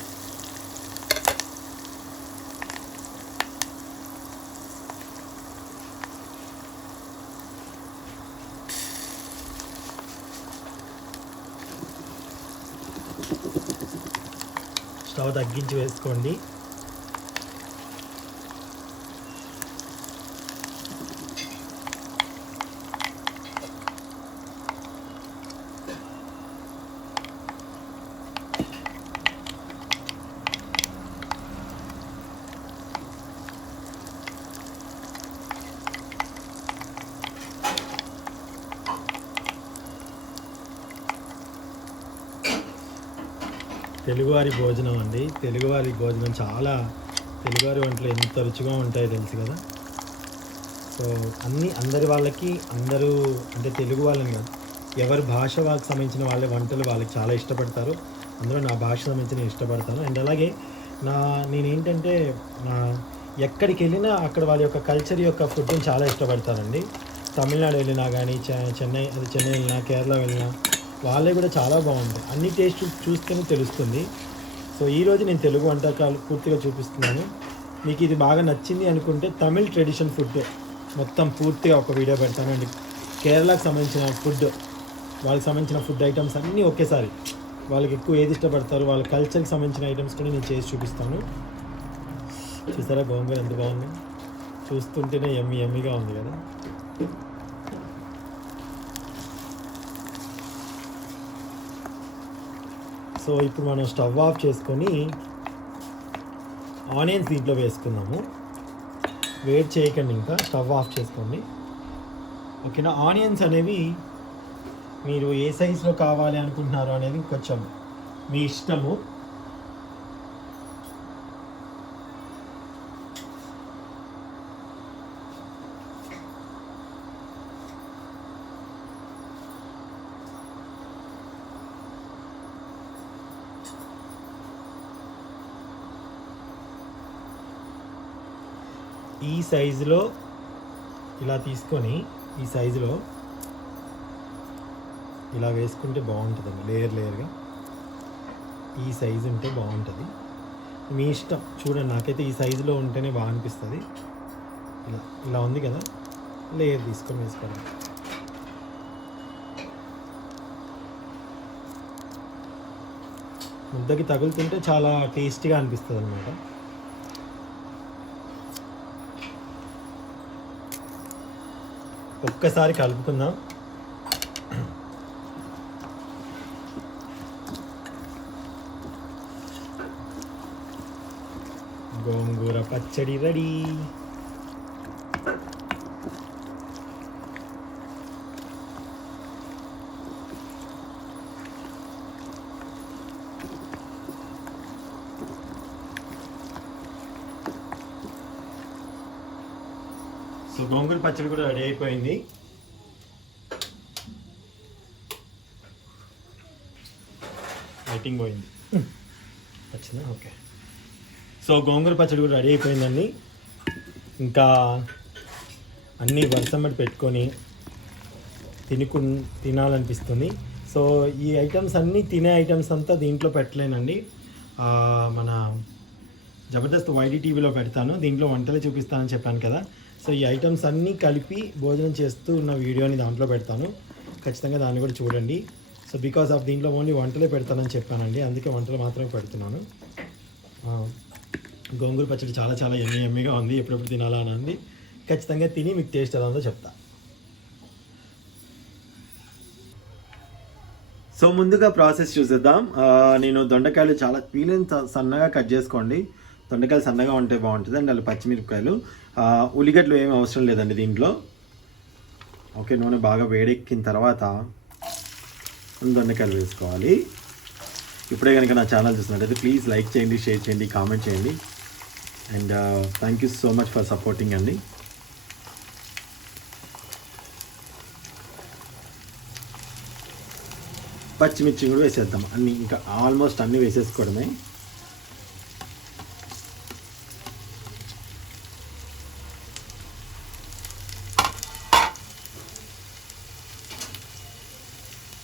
స్టవ్ తగ్గించి వేసుకోండి. తెలుగువారి భోజనం అండి. తెలుగువారి భోజనం చాలా, తెలుగువారి వంటలు ఎంత రుచిగా ఉంటాయో తెలుసు కదా. సో అందరి వాళ్ళకి అందరూ అంటే తెలుగు వాళ్ళని కాదు, ఎవరి భాష వాళ్ళకి సంబంధించిన వాళ్ళ వంటలు వాళ్ళకి చాలా ఇష్టపడతారు. అందులో నా భాష సంబంధించి నేను ఇష్టపడతాను. అండ్ అలాగే నేనేంటంటే ఎక్కడికి వెళ్ళినా అక్కడ వాళ్ళ యొక్క కల్చర్ యొక్క ఫుడ్ని చాలా ఇష్టపడతానండి. తమిళనాడు వెళ్ళినా కానీ చెన్నై వెళ్ళినా, కేరళ వెళ్ళినా వాళ్ళే కూడా చాలా బాగుంటాయి. అన్ని టేస్ట్ చూస్తేనే తెలుస్తుంది. సో ఈరోజు నేను తెలుగు వంటకాలు పూర్తిగా చూపిస్తున్నాను. మీకు ఇది బాగా నచ్చింది అనుకుంటే తమిళ్ ట్రెడిషన్ ఫుడ్ మొత్తం పూర్తిగా ఒక వీడియో పెడతానండి. కేరళకు సంబంధించిన ఫుడ్, వాళ్ళకి సంబంధించిన ఫుడ్ ఐటమ్స్ అన్నీ ఒకేసారి, వాళ్ళకి ఎక్కువ ఏది ఇష్టపడతారు వాళ్ళ కల్చర్కి సంబంధించిన ఐటమ్స్ కూడా నేను చేసి చూపిస్తాను. చూసారా గోంగూర ఎంత బాగుంది, చూస్తుంటేనే ఎమ్మిగా ఉంది కదా. సో ఇప్పుడు మనం స్టవ్ ఆఫ్ చేసుకొని ఆనియన్స్ దీంట్లో వేసుకుందాము. వేడి చేయకండి, ఇంకా స్టవ్ ఆఫ్ చేసుకోండి. ఓకేనా. ఆనియన్స్ అనేవి మీరు ఏ సైజులో కావాలి అనుకుంటున్నారు అనేది కొంచెం మీ ఇష్టము. ఈ సైజులో ఇలా తీసుకొని ఈ సైజులో ఇలా వేసుకుంటే బాగుంటుందండి. లేయర్గా ఈ సైజు ఉంటే బాగుంటుంది. మీ ఇష్టం. చూడండి, నాకైతే ఈ సైజులో ఉంటేనే బాగా అనిపిస్తుంది. ఇలా ఉంది కదా, లేయర్ తీసుకొని వేసుకోండి. ముద్దకి తగులుతుంటే చాలా టేస్టీగా అనిపిస్తుంది అన్నమాట. ఒక్కసారి కలుపుకుందాం. గోంగూర పచ్చడి రెడీ. సో గోంగూర పచ్చడి కూడా రెడీ అయిపోయింది. లైటింగ్ పోయింది, వచ్చిందా? ఓకే. సో గోంగూర పచ్చడి కూడా రెడీ అయిపోయిందండి. ఇంకా అన్నీ వరుసమ్మటి పెట్టుకొని తినాలనిపిస్తుంది. సో ఈ ఐటమ్స్ అన్నీ తినే ఐటమ్స్ అంతా దీంట్లో పెట్టలేనండి. మన జబర్దస్త్ వైడి టీవీలో పెడతాను, దీంట్లో వంటలు చూపిస్తానని చెప్పాను కదా. సో ఈ ఐటమ్స్ అన్నీ కలిపి భోజనం చేస్తూ ఉన్న వీడియోని దాంట్లో పెడతాను, ఖచ్చితంగా దాన్ని కూడా చూడండి. సో బికాస్ ఆఫ్ దీంట్లో ఓన్లీ వంటలే పెడతానని చెప్పానండి, అందుకే వంటలు మాత్రమే పెడుతున్నాను. గోంగూర పచ్చడి చాలా చాలా ఎమ్మిగా ఉంది, ఎప్పుడెప్పుడు తినాలా అని ఉంది. ఖచ్చితంగా తిని మీకు టేస్ట్ ఎలా ఉందో చెప్తా. సో ముందుగా ప్రాసెస్ చూసేద్దాం. నేను దొండకాయలు చాలా వీలైన సన్నగా కట్ చేసుకోండి. దొండకాయలు సన్నగా ఉంటే బాగుంటుంది. అండ్ అలా పచ్చిమిరపకాయలు, ఉల్లిగడ్డలు ఏమీ అవసరం లేదండి దీంట్లో. ఓకే, నూనె బాగా వేడెక్కిన తర్వాత దొండకాయలు వేసుకోవాలి. ఇప్పుడే కనుక నా ఛానల్ చూస్తున్నట్టయితే ప్లీజ్ లైక్ చేయండి, షేర్ చేయండి, కామెంట్ చేయండి. And thank you so much for supporting అండి. పచ్చిమిర్చి కూడా వేసేద్దాం. అన్నీ ఇంకా ఆల్మోస్ట్ అన్నీ వేసేసుకోవడమే.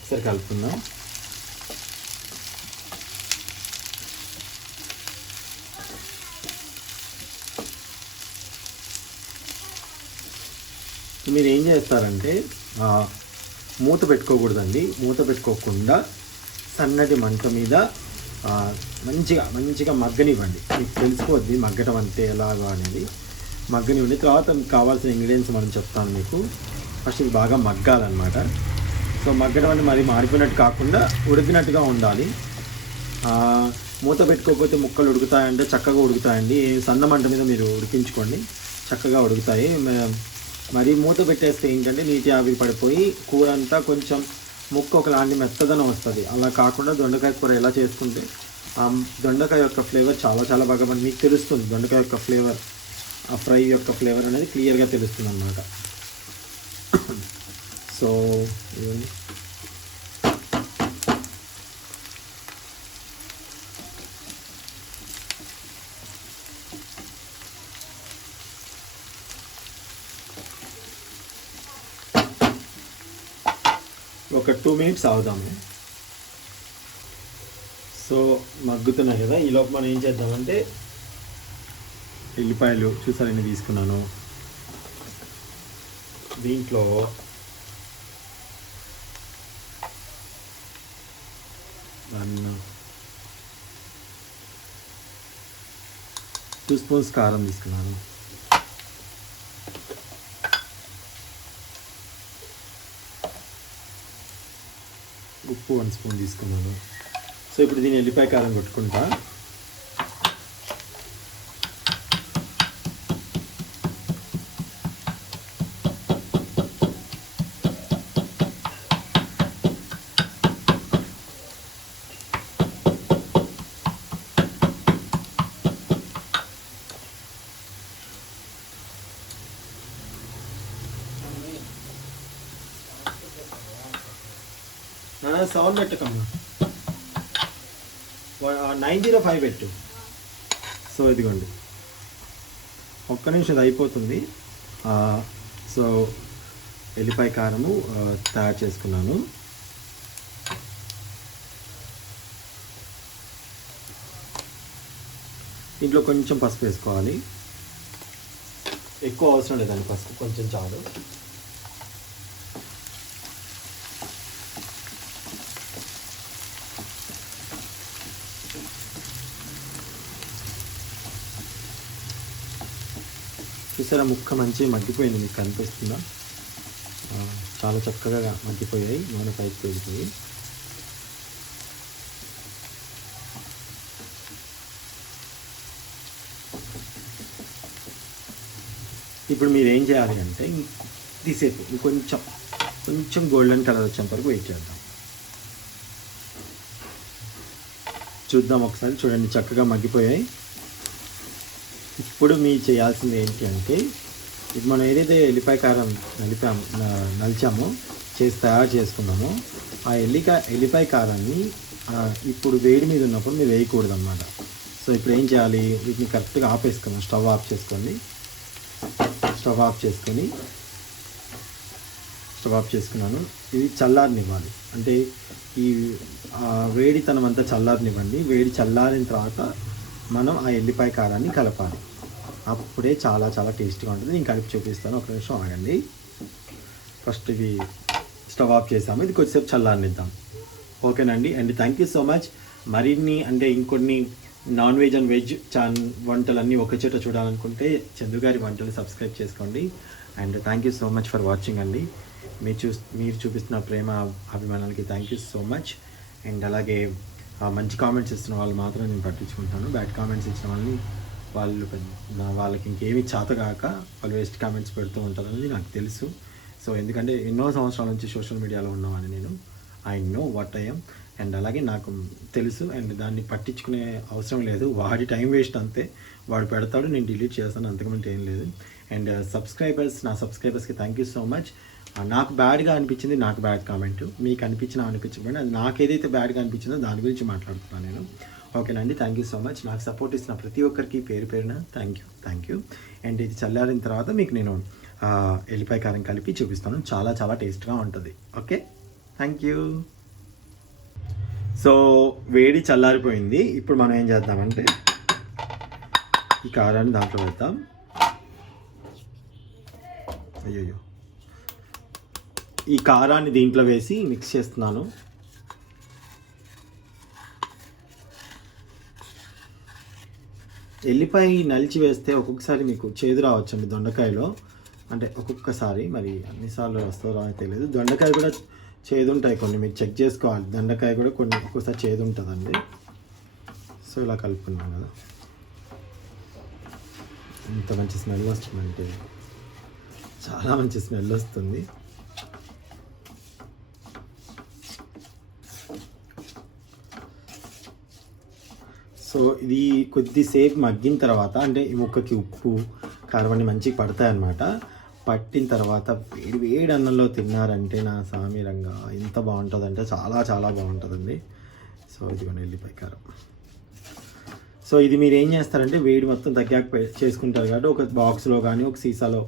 సరే కలుపుకుందాం. మీరు ఏం చేస్తారంటే మూత పెట్టుకోకూడదండి. మూత పెట్టుకోకుండా సన్నటి మంట మీద మంచిగా మగ్గనివ్వండి. మీకు తెలిసిపోద్ది మగ్గటం అంటే ఎలాగా అనేది. మగ్గనివ్వండి. తర్వాత మీకు కావాల్సిన ఇంగ్రీడియంట్స్ మనం చెప్తాను మీకు. ఫస్ట్ ఇది బాగా మగ్గాలన్నమాట. సో మగ్గడం అంటే మరి మాడిపోయినట్టు కాకుండా ఉడికినట్టుగా ఉండాలి. మూత పెట్టుకోకపోతే ముక్కలు ఉడుకుతాయంటే చక్కగా ఉడుకుతాయండి. సన్న మంట మీద మీరు ఉడికించుకోండి, చక్కగా ఉడుకుతాయి. మరి మూత పెట్టేస్తే ఏంటంటే నీటి ఆవిరి పడిపోయి కూర అంతా కొంచెం ముక్క ఒకలాంటి మెత్తదనం వస్తుంది. అలా కాకుండా దొండకాయ కూర ఎలా చేసుకుంటే ఆ దొండకాయ యొక్క ఫ్లేవర్ చాలా చాలా బాగా మీకు తెలుస్తుంది. దొండకాయ యొక్క ఫ్లేవర్, ఆ ఫ్రై యొక్క ఫ్లేవర్ అనేది క్లియర్గా తెలుస్తుంది అన్నమాట. సో ఇవన్నీ ఒక 2 minutes ఆగుదాము. సో మగ్గుతున్నాయి కదా, ఈలోపు మనం ఏం చేద్దామంటే ఎల్లిపాయలు చూసారని తీసుకున్నాను. దీంట్లో అన్న 2 spoons కారం తీసుకున్నాను. ఉప్పు 1 spoon తీసుకున్నాను. సో ఇప్పుడు దీన్ని ఎల్లిపాయ కారం కొట్టుకుంటా. సౌండ్ పెట్టకమ్మా, 905 పెట్టు. సో ఇదిగోండి, ఒక్క నిమిషం అయిపోతుంది. సో ఎల్లిపాయ కారము తయారు చేసుకున్నాను. ఇంట్లో కొంచెం పసుపు వేసుకోవాలి, ఎక్కువ అవసరం లేదండి, పసుపు కొంచెం చాలు. చూసారా, ముక్క మంచిగా మగ్గిపోయింది, మీకు కనిపిస్తుందా? చాలా చక్కగా మగ్గిపోయాయి, నూనె పైకి పెరిగిపోయి. ఇప్పుడు మీరు ఏం చేయాలి అంటే తీసేపు కొంచెం గోల్డెన్ కలర్ వచ్చేంత వరకు వెయిట్ చేద్దాం. చూద్దాం ఒకసారి, చూడండి చక్కగా మగ్గిపోయాయి. ఇప్పుడు మీరు చేయాల్సింది ఏంటి అంటే, ఇప్పుడు మనం ఏదైతే ఎల్లిపాయ కారం నలిచామో తయారు చేసుకున్నామో ఆ ఎల్లిపాయ కారాన్ని ఇప్పుడు వేడి మీద ఉన్నప్పుడు మీరు వేయకూడదు అన్నమాట. సో ఇప్పుడు ఏం చేయాలి, వీటిని కరెక్ట్గా ఆపేసుకున్నాం. స్టవ్ ఆఫ్ చేసుకున్నాను. ఇది చల్లారనివ్వాలి, అంటే ఈ వేడితనం అంతా చల్లారనివ్వండి. వేడి చల్లారిన తర్వాత మనం ఆ ఎల్లిపాయ కారాన్ని కలపాలి, అప్పుడే చాలా చాలా టేస్టీగా ఉంటుంది. నేను కలిపి చూపిస్తాను, ఒక నిమిషం ఆగండి. ఫస్ట్ ఇది స్టవ్ ఆఫ్ చేసాము, ఇది కొద్దిసేపు చల్లారనిద్దాం. ఓకేనండి. And thank you so much. మరిన్ని అంటే ఇంకొన్ని నాన్ వెజ్ అండ్ వెజ్ వంటలన్నీ ఒక చోట చూడాలనుకుంటే చందుగారి వంటలు సబ్స్క్రైబ్ చేసుకోండి. And thank you so much for watching అండి. మీరు చూపిస్తున్న ప్రేమ అభిమానాలకి thank you so much. And అలాగే మంచి కామెంట్స్ ఇస్తున్న వాళ్ళు మాత్రం నేను పట్టించుకుంటాను. బ్యాడ్ కామెంట్స్ ఇచ్చిన వాళ్ళకి ఇంకేమీ చేతగాక వాళ్ళు వేస్ట్ కామెంట్స్ పెడుతూ ఉంటారనేది నాకు తెలుసు. సో ఎందుకంటే ఎన్నో సంవత్సరాల నుంచి సోషల్ మీడియాలో ఉన్నామని నేను I know what I M. And అలాగే నాకు తెలుసు, అండ్ దాన్ని పట్టించుకునే అవసరం లేదు. వాడి టైం వేస్ట్ అంతే, వాడు పెడతాడు, నేను డిలీట్ చేస్తాను, అంతకుమించి ఏం లేదు. అండ్ నా సబ్స్క్రైబర్స్కి థ్యాంక్ యూ సో మచ్. నాకు బ్యాడ్గా అనిపించింది, నాకు బ్యాడ్ కామెంట్, మీకు అనిపించకపోయినా అది నాకు ఏదైతే బ్యాడ్గా అనిపించిందో దాని గురించి మాట్లాడుతున్నాను నేను. ఓకేనండి. Thank you so much. నాకు సపోర్ట్ ఇస్తున్న ప్రతి ఒక్కరికి పేరు పేరున థ్యాంక్ యూ. అండ్ ఇది చల్లారిన తర్వాత మీకు నేను ఎల్లిపాయ కారం కలిపి చూపిస్తాను, చాలా చాలా టేస్ట్గా ఉంటుంది. Okay, thank you. సో వేడి చల్లారిపోయింది. ఇప్పుడు మనం ఏం చేద్దామంటే ఈ కారాన్ని దాంట్లో వేద్దాం. అయ్యో, ఈ కారాన్ని దీంట్లో వేసి మిక్స్ చేస్తున్నాను. ఎల్లిపాయ నలిచి వేస్తే ఒక్కొక్కసారి మీకు చేదు రావచ్చండి దొండకాయలో, అంటే ఒక్కొక్కసారి, మరి అన్నిసార్లు వస్తుందో రావో తెలియదు. దొండకాయ కూడా చేదు ఉంటాయి కొన్ని, మీరు చెక్ చేసుకోవాలి. దొండకాయ కూడా కొన్ని ఒక్కొక్కసారి చేదు ఉంటుందండి. సో ఇలా కలుపుకున్నాం కదా, ఇంత మంచి స్మెల్ వస్తుందంటే, చాలా మంచి స్మెల్ వస్తుంది. సో ఇది కొద్దిసేపు మగ్గిన తర్వాత అంటే ఈ ముక్కకి ఉప్పు కారం అన్ని మంచిగా పడతాయన్నమాట. పట్టిన తర్వాత వేడి వేడి అన్నంలో తిన్నారంటే నా సామిరంగా ఎంత బాగుంటుందంటే చాలా చాలా బాగుంటుందండి. సో ఇదిగోండి ఎల్లిపాయ కారం. సో ఇది మీరు ఏం చేస్తారంటే వేడి మొత్తం తగ్గాక చేసుకుంటారు కాబట్టి ఒక బాక్స్లో కానీ ఒక సీసాలో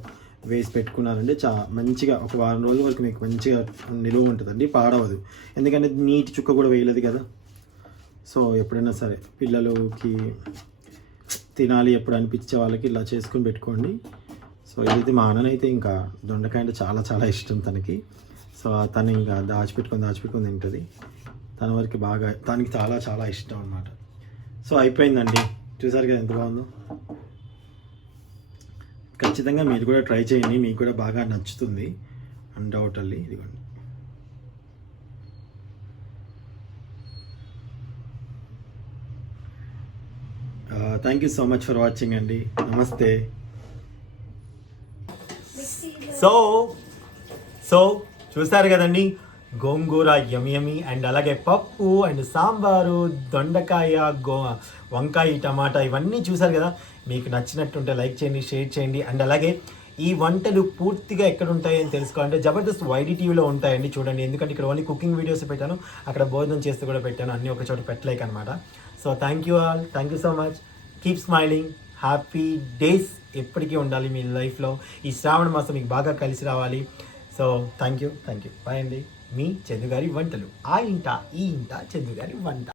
వేసి పెట్టుకున్నారంటే మంచిగా ఒక వారం రోజుల వరకు మీకు మంచిగా నిలువ ఉంటుందండి, పాడవదు. ఎందుకంటే నీటి చుక్క కూడా వేయలేదు కదా. సో ఎప్పుడైనా సరే పిల్లలకి తినాలి ఎప్పుడు అనిపించే వాళ్ళకి ఇలా చేసుకుని పెట్టుకోండి. సో ఇదైతే మా అన్ననైతే ఇంకా దొండకాయ అంటే చాలా చాలా ఇష్టం తనకి. సో తను ఇంకా దాచిపెట్టుకొని తింటుంది. తన వరకు బాగా తనకి చాలా చాలా ఇష్టం అన్నమాట. సో అయిపోయిందండి, చూసారు కదా ఎంత బాగుందో. ఖచ్చితంగా మీరు కూడా ట్రై చేయండి, మీకు కూడా బాగా నచ్చుతుంది అన్డౌటెడ్లీ. ఇదిగోండి. Thank you so much for watching అండి. నమస్తే. సో చూసారు కదండి, గోంగూర యమి అండ్ అలాగే పప్పు అండ్ సాంబారు, దొండకాయ, వంకాయ, టమాటా ఇవన్నీ చూసారు కదా. మీకు నచ్చినట్టుంటే లైక్ చేయండి, షేర్ చేయండి. అండ్ అలాగే ఈ వంటలు పూర్తిగా ఎక్కడ ఉంటాయి అని తెలుసుకోవాలంటే జబర్దస్త్ వైడి టీవీలో ఉంటాయండి, చూడండి. ఎందుకంటే ఇక్కడ ఓన్లీ కుకింగ్ వీడియోస్ పెట్టాను, అక్కడ భోజనం చేస్తూ కూడా పెట్టాను, అన్నీ ఒక చోట పెట్టలేక అనమాట. So thank you all, thank you so much. Keep smiling, happy days ఎప్పటికీ ఉండాలి మీ లైఫ్లో. ఈ శ్రావణ మాసం మీకు బాగా కలిసి రావాలి. So thank you. బాయ్ అండి. మీ చందు గారి వంటలు, ఆ ఇంట ఈ ఇంట చందు గారి వంట.